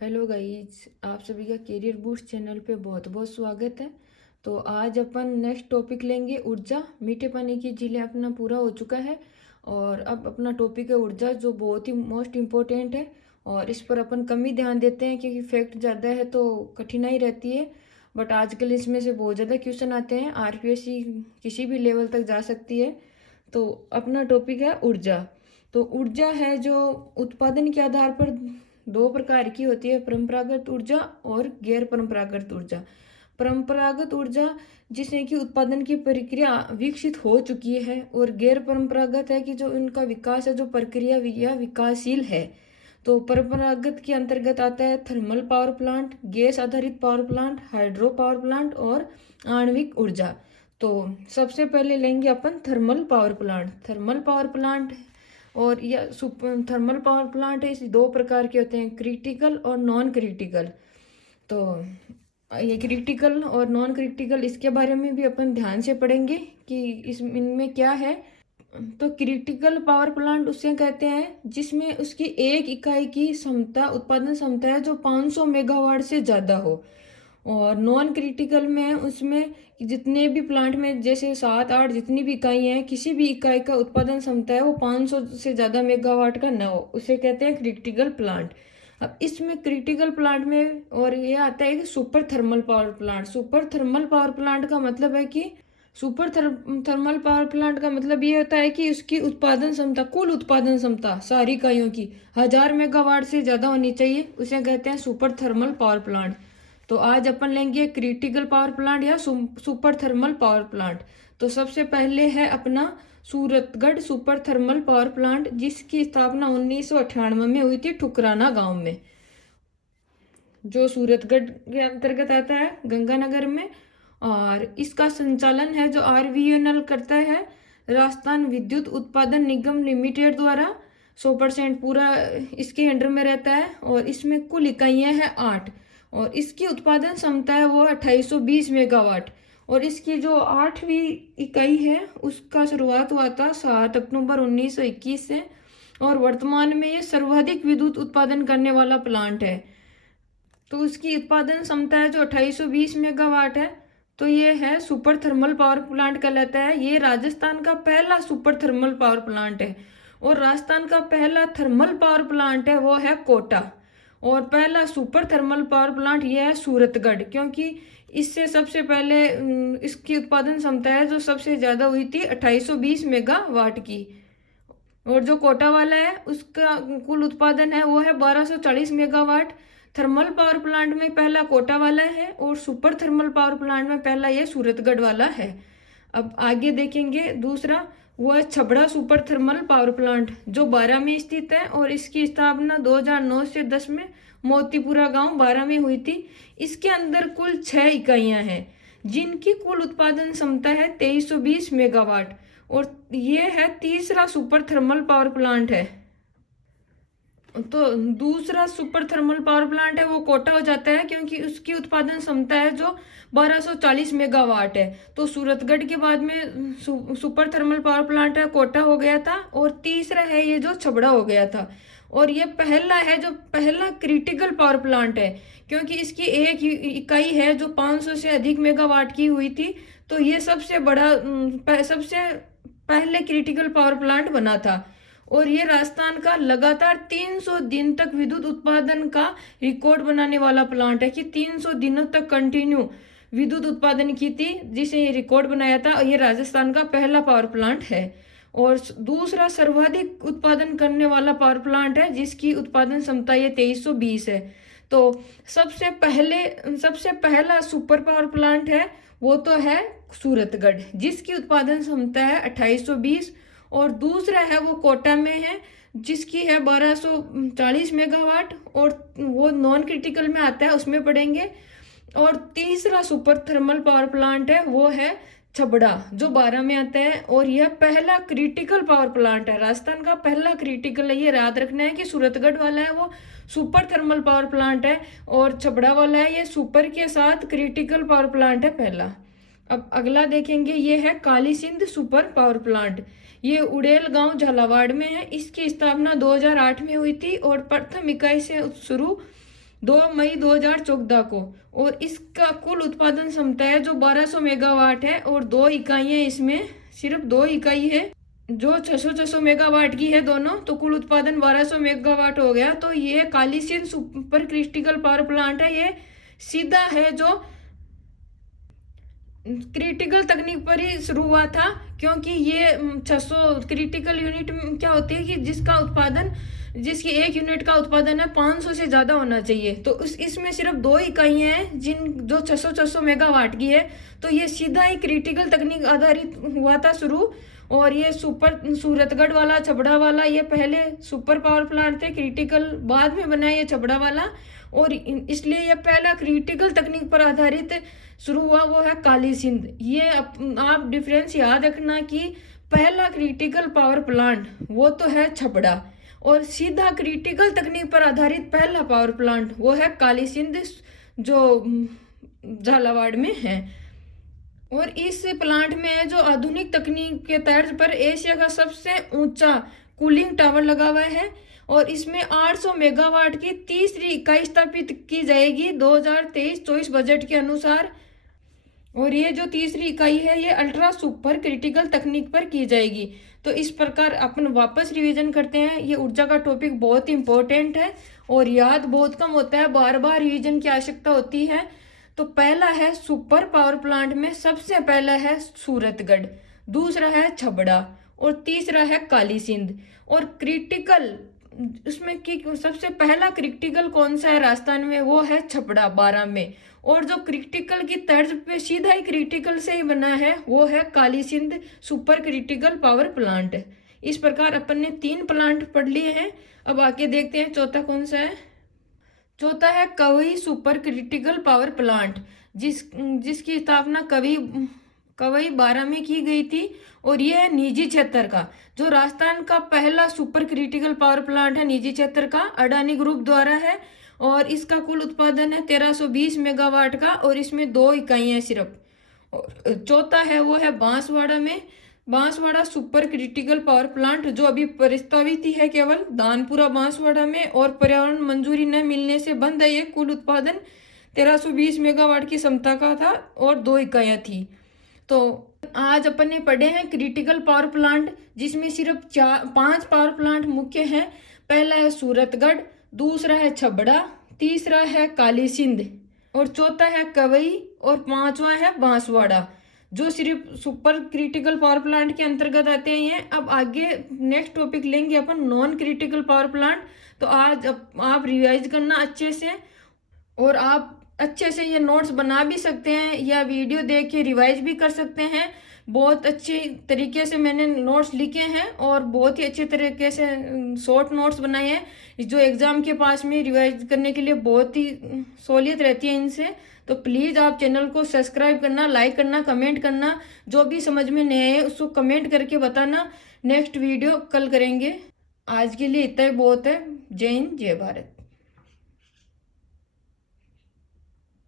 Hello guys, आप सभी का करियर बूस्ट चैनल पे बहुत बहुत स्वागत है। तो आज अपन नेक्स्ट टॉपिक लेंगे ऊर्जा। मीठे पानी की झीलें अपना पूरा हो चुका है और अब अपना टॉपिक है ऊर्जा, जो बहुत ही मोस्ट इम्पोर्टेंट है। और इस पर अपन कम ही ध्यान देते हैं क्योंकि फैक्ट ज़्यादा है तो कठिनाई रहती है। बट आजकल इसमें से बहुत ज़्यादा क्वेश्चन आते हैं, आरपीएससी किसी भी लेवल तक जा सकती है। तो अपना टॉपिक है ऊर्जा। तो ऊर्जा है जो उत्पादन के आधार पर दो प्रकार की होती है, परंपरागत ऊर्जा और गैर परंपरागत ऊर्जा। परंपरागत ऊर्जा जिसमें कि उत्पादन की प्रक्रिया विकसित हो चुकी है, और गैर परंपरागत है कि जो इनका विकास है, जो प्रक्रिया या विकासशील है। तो परंपरागत के अंतर्गत आता है थर्मल पावर प्लांट, गैस आधारित power plant, hydro power plant और आणविक ऊर्जा। तो सबसे पहले लेंगे अपन thermal power plant. Thermal power plant और या सुपर थर्मल पावर प्लांट है, इस दो प्रकार के होते हैं, क्रिटिकल और नॉन क्रिटिकल। तो ये क्रिटिकल और नॉन क्रिटिकल, इसके बारे में भी अपन ध्यान से पढ़ेंगे कि इनमें क्या है। तो क्रिटिकल पावर प्लांट उससे कहते हैं जिसमें उसकी एक इकाई की क्षमता, उत्पादन क्षमता है जो 500 मेगावाट से ज़्यादा हो। और नॉन क्रिटिकल में उसमें जितने भी प्लांट में जैसे 7-8 जितनी भी इकाई हैं, किसी भी इकाई का उत्पादन क्षमता है वो 500 से ज़्यादा मेगावाट का न हो, उसे कहते हैं क्रिटिकल प्लांट। अब इसमें क्रिटिकल प्लांट में और ये आता है कि super thermal power plant. Super thermal power plant का मतलब है कि थर्मल पावर प्लांट का मतलब ये होता है कि उसकी उत्पादन क्षमता, कुल उत्पादन क्षमता सारी इकाइयों की 1000 मेगावाट से ज़्यादा होनी चाहिए, उसे कहते हैं सुपर थर्मल पावर प्लांट। तो आज अपन लेंगे क्रिटिकल पावर प्लांट या सुपर थर्मल पावर प्लांट। तो सबसे पहले है अपना Suratgarh super thermal power plant, जिसकी स्थापना 1998 में हुई थी ठुकराना गांव में, जो सूरतगढ़ के अंतर्गत आता है, गंगानगर में। और इसका संचालन है जो आरवीएनएल करता है, राजस्थान विद्युत उत्पादन निगम लिमिटेड द्वारा। 100% पूरा इसके अंडर में रहता है और इसमें कुल इकाइयाँ हैं 8, और इसकी उत्पादन क्षमता है वो 2820 मेगावाट। और इसकी जो 8वीं इकाई है उसका शुरुआत हुआ था 7 अक्टूबर 1921 से, और वर्तमान में ये सर्वाधिक विद्युत उत्पादन करने वाला प्लांट है। तो उसकी उत्पादन क्षमता है जो 2820 मेगावाट है। तो ये है सुपर थर्मल पावर प्लांट कहलाता है। ये राजस्थान का पहला सुपर थर्मल पावर प्लांट है। और राजस्थान का पहला थर्मल पावर प्लांट है वो है कोटा। और पहला सुपर थर्मल पावर प्लांट ये है सूरतगढ़, क्योंकि इससे सबसे पहले इसकी उत्पादन क्षमता है जो सबसे ज़्यादा हुई थी 2820 मेगावाट की। और जो कोटा वाला है उसका कुल उत्पादन है वो है 1240 मेगावाट। थर्मल पावर प्लांट में पहला कोटा वाला है और सुपर थर्मल पावर प्लांट में पहला ये सूरतगढ़ वाला है। अब आगे देखेंगे दूसरा, वो है Chhabra super thermal power plant, जो 12 में स्थित है और इसकी स्थापना 2009 से 10 में मोतीपुरा गांव 12 में हुई थी। इसके अंदर कुल 6 इकाइयां हैं जिनकी कुल उत्पादन क्षमता है 2320 मेगावाट। और ये है तीसरा सुपर थर्मल पावर प्लांट है। तो दूसरा सुपर थर्मल पावर प्लांट है वो कोटा हो जाता है, क्योंकि उसकी उत्पादन क्षमता है जो 1240 मेगावाट है। तो सूरतगढ़ के बाद में सुपर थर्मल पावर प्लांट है कोटा हो गया था, और तीसरा है ये जो छबड़ा हो गया था। और ये पहला है जो पहला क्रिटिकल पावर प्लांट है, क्योंकि इसकी एक इकाई है जो 500 से अधिक मेगावाट की हुई थी। तो ये सबसे बड़ा सबसे पहले क्रिटिकल पावर प्लांट बना था। और ये राजस्थान का लगातार 300 दिन तक विद्युत उत्पादन का रिकॉर्ड बनाने वाला प्लांट है, कि 300 दिनों तक कंटिन्यू विद्युत उत्पादन की थी, जिसे ये रिकॉर्ड बनाया था। और ये राजस्थान का पहला पावर प्लांट है। और दूसरा सर्वाधिक उत्पादन करने वाला पावर प्लांट है, जिसकी उत्पादन क्षमता ये 2320 है। तो सबसे पहला सुपर पावर प्लांट है वो तो है सूरतगढ़, जिसकी उत्पादन क्षमता है 2820। और दूसरा है वो कोटा में है, जिसकी है 1240 मेगावाट, और वो नॉन क्रिटिकल में आता है, उसमें पढ़ेंगे। और तीसरा सुपर थर्मल पावर प्लांट है वो है छबड़ा, जो 12 में आता है। और यह पहला क्रिटिकल पावर प्लांट है, राजस्थान का पहला क्रिटिकल है। ये याद रखना है कि सूरतगढ़ वाला है वो सुपर थर्मल पावर प्लांट है, और छबड़ा वाला है ये सुपर के साथ क्रिटिकल पावर प्लांट है पहला। अब अगला देखेंगे, ये है Kali Sindh super power plant. ये उड़ेल गांव झालावाड़ में है। इसकी स्थापना 2008 में हुई थी और प्रथम इकाई से शुरू 2 मई 2014 को। और इसका कुल उत्पादन क्षमता है जो 1200 मेगावाट है, और 2 इकाइयाँ इसमें, सिर्फ 2 इकाई है जो 600 मेगावाट की है दोनों, तो कुल उत्पादन 1200 मेगावाट हो गया। तो ये Kali Sindh super critical power plant है, ये सीधा है जो क्रिटिकल तकनीक पर ही शुरू हुआ था, क्योंकि ये 600 क्रिटिकल यूनिट क्या होती है कि जिसकी 1 यूनिट का उत्पादन है 500 से ज़्यादा होना चाहिए। तो इसमें सिर्फ 2 इकाइयाँ हैं जो 600 मेगावाट की है। तो ये सीधा ही क्रिटिकल तकनीक आधारित हुआ था शुरू। और ये सूरतगढ़ वाला, छबड़ा वाला, ये पहले सुपर पावर प्लांट थे, क्रिटिकल बाद में बना ये छबड़ा वाला। और इसलिए ये पहला क्रिटिकल तकनीक पर आधारित शुरू हुआ, वो है काली सिंध। ये आप डिफरेंस याद रखना कि पहला क्रिटिकल पावर प्लांट वो तो है छबड़ा, और सीधा क्रिटिकल तकनीक पर आधारित पहला पावर प्लांट वो है काली सिंध जो झालावाड़ में है। और इस प्लांट में जो आधुनिक तकनीक के तर्ज पर एशिया का सबसे ऊंचा कूलिंग टावर लगा हुआ है, और इसमें 800 मेगावाट की तीसरी इकाई स्थापित की जाएगी 2023-24 बजट के अनुसार। और ये जो तीसरी इकाई है ये अल्ट्रा सुपर क्रिटिकल तकनीक पर की जाएगी। तो इस प्रकार अपन वापस रिवीजन करते हैं। ये ऊर्जा का टॉपिक बहुत इंपॉर्टेंट है और याद बहुत कम होता है, बार बार रिवीजन की आवश्यकता होती है। तो पहला है सुपर पावर प्लांट में सबसे पहला है सूरतगढ़, दूसरा है छबड़ा, और तीसरा है काली सिंध। और क्रिटिकल उसमें कि सबसे पहला क्रिटिकल कौन सा है राजस्थान में, वो है छपड़ा 12 में। और जो क्रिटिकल की तर्ज पे सीधा ही क्रिटिकल से ही बना है वो है Kali Sindh super critical power plant. इस प्रकार अपन ने 3 प्लांट पढ़ लिए हैं। अब आके देखते हैं चौथा कौन सा है। चौथा है कवई सुपर क्रिटिकल पावर प्लांट, जिसकी स्थापना कवई 12 में की गई थी। और ये है निजी क्षेत्र का, जो राजस्थान का पहला सुपर क्रिटिकल पावर प्लांट है निजी क्षेत्र का, अडानी ग्रुप द्वारा है। और इसका कुल उत्पादन है 1320 मेगावाट का, और इसमें 2 इकाइयाँ सिर्फ। और चौथा है वो है बांसवाड़ा में, Banswara super critical power plant, जो अभी प्रस्तावित ही है केवल दानपुरा बांसवाड़ा में, और पर्यावरण मंजूरी न मिलने से बंद है। ये कुल उत्पादन 1320 मेगावाट की क्षमता का था और 2 इकाइयाँ थी। तो आज अपन ने पढ़े हैं क्रिटिकल पावर प्लांट, जिसमें सिर्फ 5 पावर प्लांट मुख्य हैं। पहला है सूरतगढ़, दूसरा है छबड़ा, तीसरा है काली सिंध, और चौथा है कवई, और 5वां है बांसवाड़ा, जो सिर्फ सुपर क्रिटिकल पावर प्लांट के अंतर्गत आते हैं। अब आगे नेक्स्ट टॉपिक लेंगे अपन नॉन क्रिटिकल पावर प्लांट। तो आज आप रिवाइज करना अच्छे से, और आप अच्छे से ये नोट्स बना भी सकते हैं या वीडियो देख के रिवाइज भी कर सकते हैं। बहुत अच्छे तरीके से मैंने नोट्स लिखे हैं और बहुत ही अच्छे तरीके से शॉर्ट नोट्स बनाए हैं, जो एग्ज़ाम के पास में रिवाइज करने के लिए बहुत ही सहूलियत रहती है इनसे। तो प्लीज़ आप चैनल को सब्सक्राइब करना, लाइक करना, कमेंट करना। जो भी समझ में नहीं है उसको कमेंट करके बताना। नेक्स्ट वीडियो कल करेंगे। आज के लिए इतना ही बहुत है। जय हिंद, जय भारत।